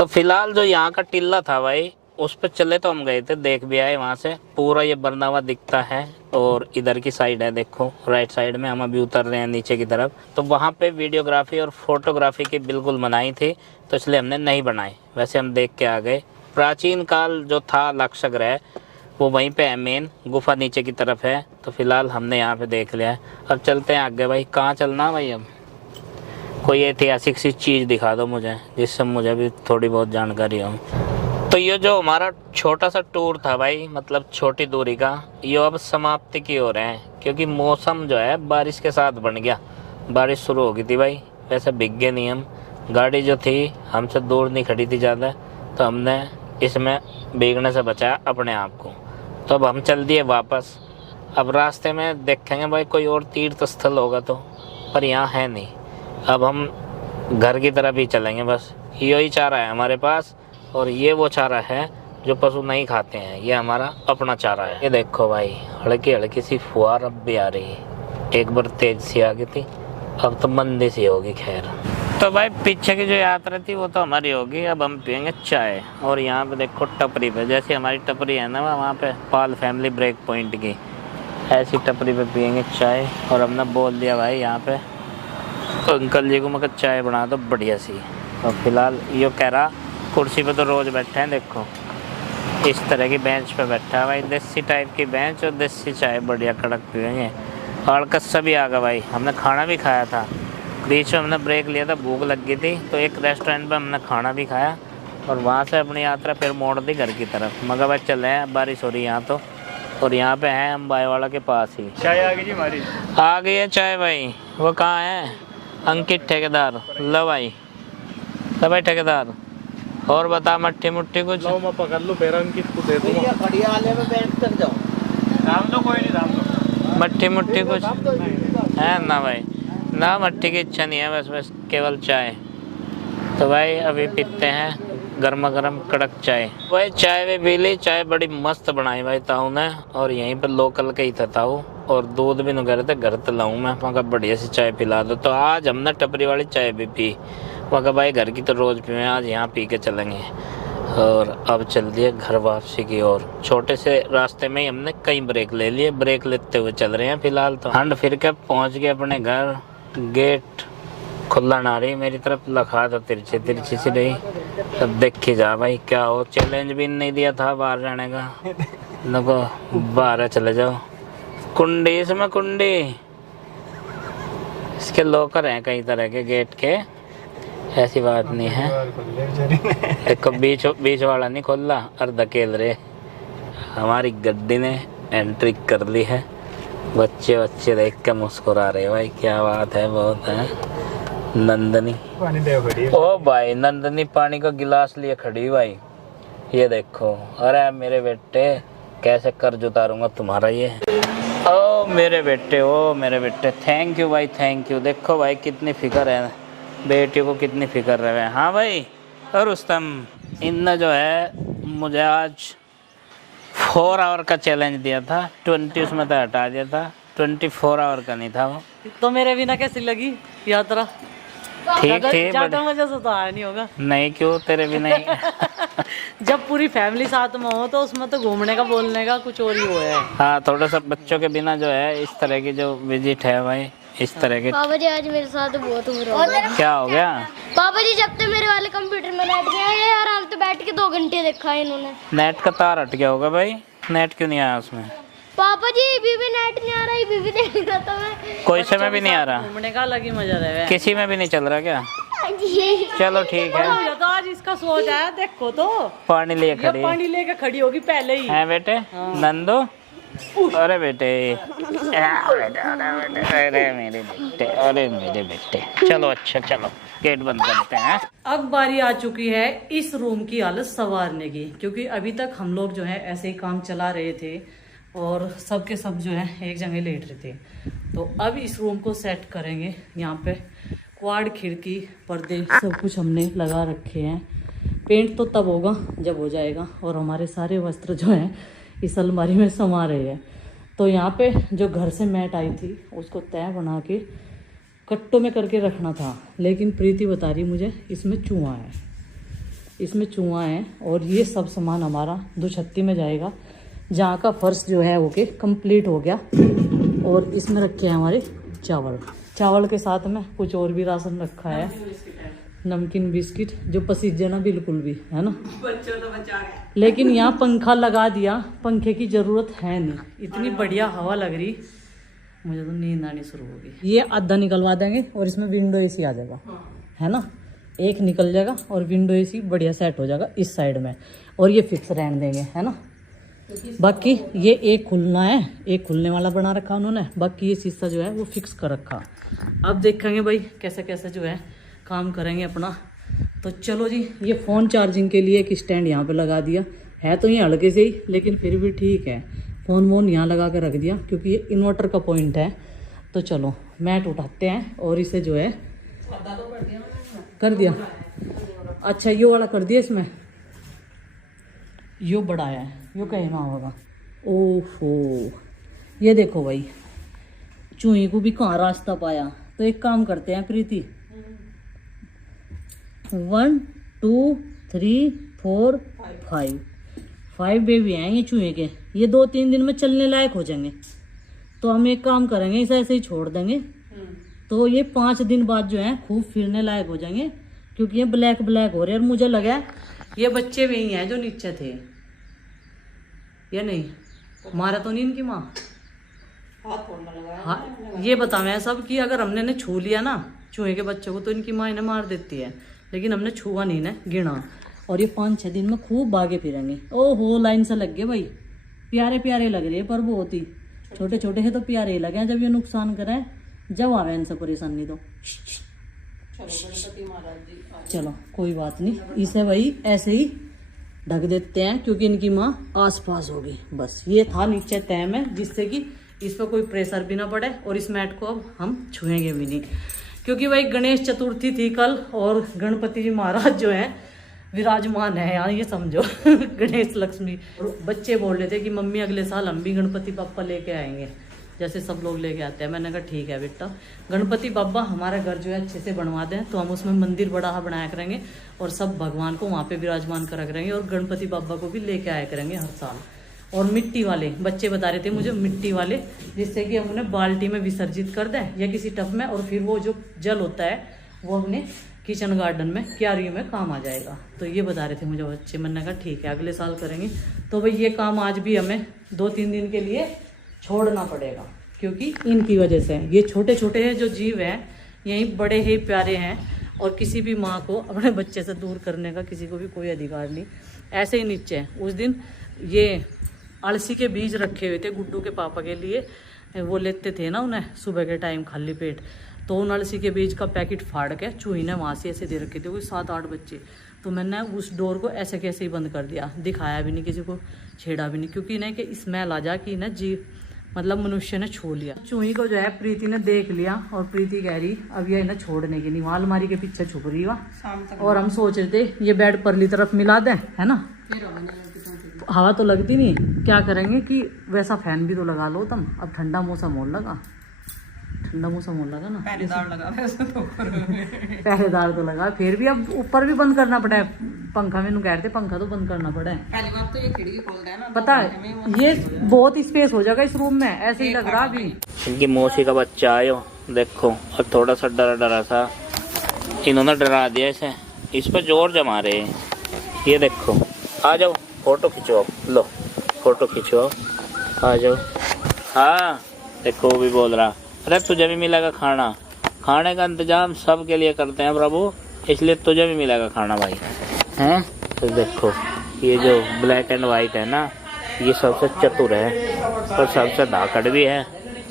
तो फिलहाल जो यहाँ का टिल्ला था भाई, उस पर चले तो हम गए थे, देख भी आए वहाँ से। पूरा ये बरनावा दिखता है और इधर की साइड है, देखो राइट साइड में हम अभी उतर रहे हैं नीचे की तरफ। तो वहाँ पे वीडियोग्राफी और फोटोग्राफी की बिल्कुल मनाही थी, तो इसलिए हमने नहीं बनाई। वैसे हम देख के आ गए। प्राचीन काल जो था लाक्षागृह, वो वहीं पे है, मेन गुफा नीचे की तरफ है। तो फिलहाल हमने यहाँ पे देख लिया है। अब चलते हैं आगे भाई। कहाँ चलना है भाई? अब कोई ऐतिहासिक सी चीज़ दिखा दो मुझे, जिससे मुझे भी थोड़ी बहुत जानकारी हो। तो ये जो हमारा छोटा सा टूर था भाई, मतलब छोटी दूरी का, ये अब समाप्ति की ओर है, क्योंकि मौसम जो है बारिश के साथ बन गया। बारिश शुरू हो गई थी भाई। वैसे भीग गए नहीं हम, गाड़ी जो थी हमसे दूर नहीं खड़ी थी ज़्यादा, तो हमने इसमें भीगने से बचाया अपने आप को। तो अब हम चल दिए वापस। अब रास्ते में देखेंगे भाई कोई और तीर्थ स्थल होगा तो, पर यहाँ है नहीं। अब हम घर की तरफ ही चलेंगे बस। यही चारा है हमारे पास, और ये वो चारा है जो पशु नहीं खाते हैं, ये हमारा अपना चारा है। ये देखो भाई, हल्की हल्की सी फुहार अब भी आ रही है। एक बार तेज सी आ गई थी, अब तो मंदी सी होगी। खैर, तो भाई पीछे की जो यात्रा थी वो तो हमारी होगी। अब हम पियेंगे चाय। और यहाँ पे देखो टपरी पे, जैसे हमारी टपरी है ना वहाँ पे पाल फैमिली ब्रेक पॉइंट की, ऐसी टपरी पे पियेंगे चाय। और हमने बोल दिया भाई यहाँ पे तो अंकल जी को, मगर चाय बना दो बढ़िया सी। और फिलहाल ये कह रहा कुर्सी पे तो रोज़ बैठे हैं, देखो इस तरह की बेंच पे बैठा है भाई, देसी टाइप की बेंच, और देसी चाय बढ़िया कड़क पियेंगे। और कस्सा भी आ गया भाई, हमने खाना भी खाया था। बीच में हमने ब्रेक लिया था, भूख लग गई थी, तो एक रेस्टोरेंट पे हमने खाना भी खाया, और वहाँ से अपनी यात्रा फिर मोड़ दी घर की तरफ। मगर भाई चले हैं, बारिश हो रही है यहाँ तो। और यहाँ पे है हम बाईवाड़ा के पास ही। चाय आ गई जी हमारी। आ गई है चाय भाई। वो कहाँ है? अंकित ठेकेदार। लो भाई, लो भाई ठेकेदार। और बता मट्ठी मुट्ठी कुछ? लो मैं पकड़ लूँ, फिर अंकित को दे दूँगा। बढ़िया वाले में बैठ कर जाओ। नाम तो कोई नहीं, नाम तो मट्ठी मुट्ठी कुछ है ना भाई? ना, मट्ठी की इच्छा नहीं है, बस केवल चाय। तो भाई अभी पीते हैं गर्मा गर्म कड़क चाय। भाई चाय भी पी ली। चाय बड़ी मस्त बनाई भाई ताऊ ने, और यहीं पर लोकल के ही था ताऊ। और दूध भी नगर थे, घर तो लाऊं मैं, वहाँ बढ़िया सी चाय पिला दो। तो आज हमने टपरी वाली चाय भी पी। वहाँ भाई घर की तो रोज़ पी, आज यहाँ पी के चलेंगे। और अब चल दिए घर वापसी की ओर। छोटे से रास्ते में ही हमने कई ब्रेक ले लिए, ब्रेक लेते हुए चल रहे हैं फिलहाल। तो हंड फिर के पहुँच गए अपने घर। गेट खुला ना रही मेरी तरफ, लखा तो तिरछी तिरछी सी रही। अब देखी जा भाई क्या हो। चैलेंज भी नहीं दिया था बाहर जाने का, नको बाहर चले जाओ। कुंडी, इसमें कुंडी, इसके लॉकर हैं कई तरह के गेट के, ऐसी बात नहीं है। एक बीच वाला नहीं खोला, और धकेल रहे। हमारी गड्डी ने एंट्री कर ली है। बच्चे देख के मुस्कुरा रहे भाई, क्या बात है, बहुत है। नंदनी पानी दे खड़ी है। ओ भाई, नंदनी पानी का गिलास लिए खड़ी भाई, ये देखो। अरे मेरे बेटे, कैसे कर्ज उतारूंगा तुम्हारा ये। ओ मेरे बेटे, ओ मेरे बेटे, थैंक यू भाई, थैंक यू। देखो भाई कितनी फिक्र है बेटी को, कितनी फिक्र रहे। हाँ भाई। और रुस्तम, इनने जो है मुझे आज 4 आवर का चैलेंज दिया था, 20 उसमें तो हटा दिया था, 24 आवर का नहीं था वो। तो मेरे बिना कैसी लगी यात्रा? ठीक थी, ज्यादा मजा से तो आया नहीं होगा। नहीं क्यों, तेरे भी नहीं। जब पूरी फैमिली साथ में हो तो उसमें तो घूमने का, बोलने का कुछ और ही वो है। हाँ, थोड़ा सा बच्चों के बिना जो है इस तरह की जो विजिट है भाई, इस तरह के। पापा जी आज मेरे साथ बहुत बुरा हुआ। क्या हो गया? पापा जी जब तक मेरे वाले कंप्यूटर में नेट गया है, आराम से बैठ के 2 घंटे देखा है इन्होंने। नेट का तार हट गया होगा भाई, नेट क्यों नहीं आया उसमें? पापा जी भी नेट नहीं आ रहा है, भी देख रहा था मैं। कोई समय भी नहीं आ रहा, घूमने का अलग ही मजा रहे। किसी में भी नहीं चल रहा क्या? जी चलो ठीक है। तो आज इसका सोच आया, देखो तो पानी लिए ये खड़ी पानी लेके खड़ी होगी पहले ही है बेटे। नंदो, अरे बेटे, अरे मेरे बेटे, अरे मेरे बेटे। चलो अच्छा, चलो गेट बंद करते हैं। अब बारी आ चुकी है इस रूम की हालत संवारने की, क्योंकि अभी तक हम लोग जो है ऐसे ही काम चला रहे थे और सब के सब जो है एक जगह लेट रहे थे। तो अब इस रूम को सेट करेंगे। यहाँ पे क्वाड, खिड़की, पर्दे सब कुछ हमने लगा रखे हैं। पेंट तो तब होगा जब हो जाएगा। और हमारे सारे वस्त्र जो हैं इस अलमारी में समा रहे हैं। तो यहाँ पे जो घर से मैट आई थी उसको तय बना के कट्टों में करके रखना था, लेकिन प्रीति बता रही मुझे इसमें चूहा है। इसमें चूहा है और ये सब सामान हमारा 236 में जाएगा, जहाँ का फर्श जो है ओके कंप्लीट हो गया। और इसमें रखे हैं हमारे चावल के साथ में कुछ और भी राशन रखा है, नमकीन बिस्किट जो पसीजे ना बिल्कुल भी, है ना। लेकिन यहाँ पंखा लगा दिया, पंखे की ज़रूरत है नहीं, इतनी बढ़िया हवा लग रही, मुझे तो नींद आनी शुरू होगी। ये आधा निकलवा देंगे और इसमें विंडो एसी आ जाएगा, है ना। एक निकल जाएगा और विंडो एसी बढ़िया सेट हो जाएगा इस साइड में, और ये फिक्स रहने देंगे, है ना। बाकी ये एक खुलना है, एक खुलने वाला बना रखा उन्होंने, बाकी ये शीशा जो है वो फिक्स कर रखा। अब देखेंगे भाई कैसे कैसे जो है काम करेंगे अपना। तो चलो जी, ये फ़ोन चार्जिंग के लिए एक स्टैंड यहाँ पे लगा दिया है, तो ये हल्के से ही लेकिन फिर भी ठीक है। फ़ोन वोन यहाँ लगा के रख दिया क्योंकि ये इन्वर्टर का पॉइंट है। तो चलो मैट उठाते हैं और इसे जो है कर दिया। अच्छा ये वाला कर दिया, इसमें यो बढ़ाया है, यो कहीं ना होगा। ओहो ये देखो भाई, चूहे को भी कहाँ रास्ता पाया। तो एक काम करते हैं प्रीति, 1 2 3 4 5 बेबी हैं ये चूहे के। ये 2-3 दिन में चलने लायक हो जाएंगे। तो हम एक काम करेंगे, इसे ऐसे ही छोड़ देंगे, तो ये 5 दिन बाद जो है खूब फिरने लायक हो जाएंगे, क्योंकि ये ब्लैक हो रहे हैं। और मुझे लगा ये बच्चे वही हैं जो नीचे थे, या नहीं मारा तो नहीं इनकी माँ। हाँ ये बताओ मैं सब कि अगर हमने ने छू लिया ना चूहे के बच्चों को तो इनकी माँ इन्हें मार देती है, लेकिन हमने छुआ नहीं ना, गिना। और ये 5-6 दिन में खूब भागे फिरेंगे। ओहो लाइन से लग गए भाई, प्यारे प्यारे लग रहे हैं, पर बहुत ही छोटे छोटे हैं तो प्यारे ही लगे। जब ये नुकसान करे जब आवे इनसे परेशानी तो चलो कोई बात नहीं, इसे भाई ऐसे ही ढक देते हैं क्योंकि इनकी माँ आसपास होगी। बस ये था नीचे तय में, जिससे कि इस पर कोई प्रेशर भी ना पड़े और इस मैट को अब हम छुएंगे भी नहीं, क्योंकि भाई गणेश चतुर्थी थी कल और गणपति जी महाराज जो है विराजमान है यहाँ, ये समझो गणेश लक्ष्मी। बच्चे बोल रहे थे कि मम्मी अगले साल हम भी गणपति बाप्पा लेके आएंगे, जैसे सब लोग लेके आते हैं। मैंने कहा ठीक है बेटा, गणपति बाप्पा हमारा घर जो है अच्छे से बनवा दें तो हम उसमें मंदिर बड़ा बनाया करेंगे और सब भगवान को वहाँ पे विराजमान करा करेंगे और गणपति बाप्पा को भी लेके आया करेंगे हर साल। और मिट्टी वाले बच्चे बता रहे थे मुझे, मिट्टी वाले, जिससे कि हम उन्हें बाल्टी में विसर्जित कर दें या किसी टब में, और फिर वो जो जल होता है वो अपने किचन गार्डन में क्यारियों में काम आ जाएगा। तो ये बता रहे थे मुझे बच्चे। मैंने कहा ठीक है अगले साल करेंगे। तो भाई ये काम आज भी हमें 2-3 दिन के लिए छोड़ना पड़ेगा, क्योंकि इनकी वजह से ये छोटे छोटे जो जीव हैं यही बड़े ही प्यारे हैं, और किसी भी माँ को अपने बच्चे से दूर करने का किसी को भी कोई अधिकार नहीं। ऐसे ही नीचे उस दिन ये अलसी के बीज रखे हुए थे गुड्डू के पापा के लिए, वो लेते थे ना उन्हें सुबह के टाइम खाली पेट, तो उन अलसी के बीज का पैकेट फाड़ के चूही ने वहाँ से ऐसे दे रखे थे कोई 7-8 बच्चे। तो मैंने उस डोर को ऐसे कैसे ही बंद कर दिया, दिखाया भी नहीं, किसी को छेड़ा भी नहीं, क्योंकि इन्हें कि स्मेल आ जा कि इन्हें जीव मतलब मनुष्य ने छू लिया। चूही को जो है प्रीति ने देख लिया और प्रीति कह रही अब ये इन्हें छोड़ने की नहीं, वहाँ अलमारी के पीछे छुप रही वहाँ। और हम सोच रहे थे ये बेड परली तरफ मिला दें, है ना, हवा तो लगती नहीं। क्या करेंगे कि वैसा फैन भी तो लगा लो तुम, अब ठंडा मौसम हो लगा, ठंडा मौसम हो लगा ना, पहरेदार तो लगा, फिर भी अब ऊपर भी बंद करना पड़ा है पंखा। मैंने कह रहे थे पंखा तो बंद करना पड़ा है, पहली बात तो ये खिड़की खोल देना, पता है ये बहुत स्पेस हो जाएगा इस रूम में, ऐसे ही लग रहा अभी। इनकी मौसी का बच्चा आयो देखो, और थोड़ा सा डरा था, इन्होंने डरा दिया इसे, इस पर जोर जमा रहे हैं। ये देखो आ जाओ फोटो खिंचवाओ, लो फोटो खिंचवाओ, आ जाओ। हाँ देखो वो भी बोल रहा अरे तुझे भी मिलेगा खाना, खाने का इंतजाम सब के लिए करते हैं प्रभु, इसलिए तुझे भी मिलेगा खाना भाई, हैं। तो देखो ये जो ब्लैक एंड वाइट है ना, ये सबसे चतुर है और सबसे धाकड़ भी है,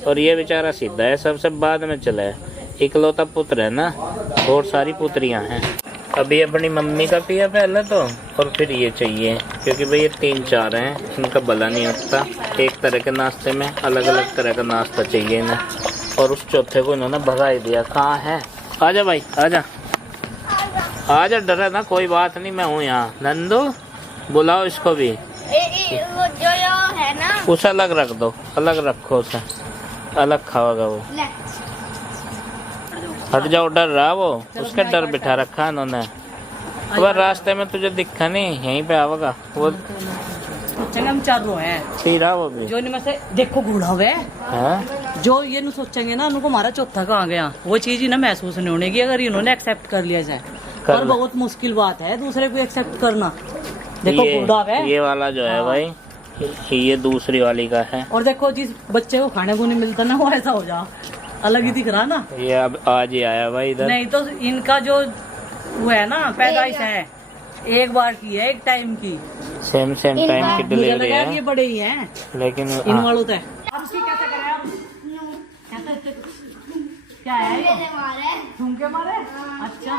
और ये बेचारा सीधा है, सबसे बाद में चला है, इकलौता पुत्र है ना, और सारी पुत्रियां हैं। अभी अपनी मम्मी का पिया पहले तो, और फिर ये चाहिए, क्योंकि भाई ये 3-4 हैं, इनका भला नहीं होता, एक तरह के नाश्ते में अलग अलग तरह का नाश्ता चाहिए इन्हें, और उस चौथे को इन्होंने भगा ही दिया। कहाँ है, आजा भाई आजा आजा, डरा ना कोई बात नहीं, मैं हूँ यहाँ। नंदू बुलाओ इसको भी, वो जो है ना उसे अलग रख दो, अलग रखो उसे, अलग खाओगा वो। हट जाओ, डर रहा वो, उसका डर बिठा रखा इन्होंने। वह रास्ते में तुझे दिखा नहीं, यहीं पे आवेगा वो सोचेंगे हम 4 रो है सीधा वो भी जो इनमें से देखो घूढ़ा हुआ है है। जो ये नु सोचेंगे ना उनको हमारा चौथा कहाँ गया, वो चीज इन्हें महसूस नहीं होने की अगर इन्होंने एक्सेप्ट कर लिया जाए। कर और ले। बहुत मुश्किल बात है दूसरे को एक्सेप्ट करना। देखो घूढ़ा है ये वाला जो है हाँ। भाई, ये दूसरी वाली का है। और देखो जिस बच्चे को खाने को नहीं मिलता ना वो ऐसा हो जा, अलग ही दिख रहा ना। ये अब आज ही आया भाई इधर। नहीं तो इनका जो वो है ना पैदाइश है एक बार की है, एक टाइम की। सेम टाइम की मुझे डिलीवरी लगा है, ये बड़े ही हैं लेकिन इन हाँ, वालों तो है। अब उसकी कैसे करें आप? क्या है ये? झुमके मारे? अच्छा।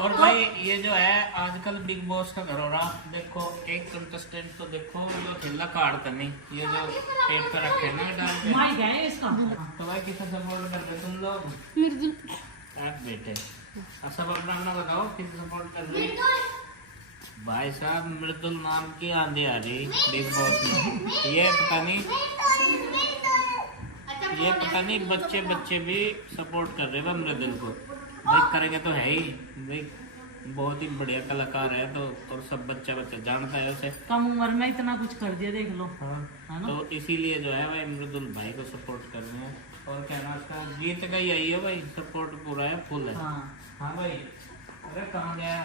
और भाई ये जो है आजकल बिग बॉस का घर हो रहा, देखो एक कंटेस्टेंट तो देखो ये खेला काटता नहीं, ये जो पेट पे रखे ना डाल के। माइक है इसका। तो भाई किसे सपोर्ट करते तुम लोग? आप बेटे सपोर्ट करना बताओ, किसे सपोर्ट कर रहे? भाई साहब मृदुल नाम की आंधी आ रही बिग बॉस में। ये पता नहीं बच्चे भी सपोर्ट कर रहे हैं मृदुल को। भाई करेंगे तो है ही भाई, बहुत ही बढ़िया कलाकार है तो, और सब बच्चा जानता है उसे। कम उम्र में इतना कुछ कर दिया देख लो। हाँ है ना? तो इसीलिए जो है भाई मृदुल भाई को सपोर्ट कर रहे हैं। और क्या ना उसका गीत का यही है भाई, सपोर्ट पूरा है, फुल है। हाँ हाँ भाई। अरे कहाँ गया?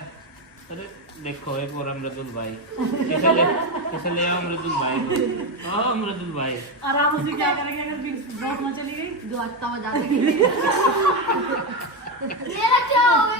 अरे देखो ये पूरा मृदुल भाई, कैसे ले आओ मृदुल भाई को। आओ मृदुल भाई। आराम से क्या करेंगे अगर बिग बॉस में चली गई? मेरा क्या होगा?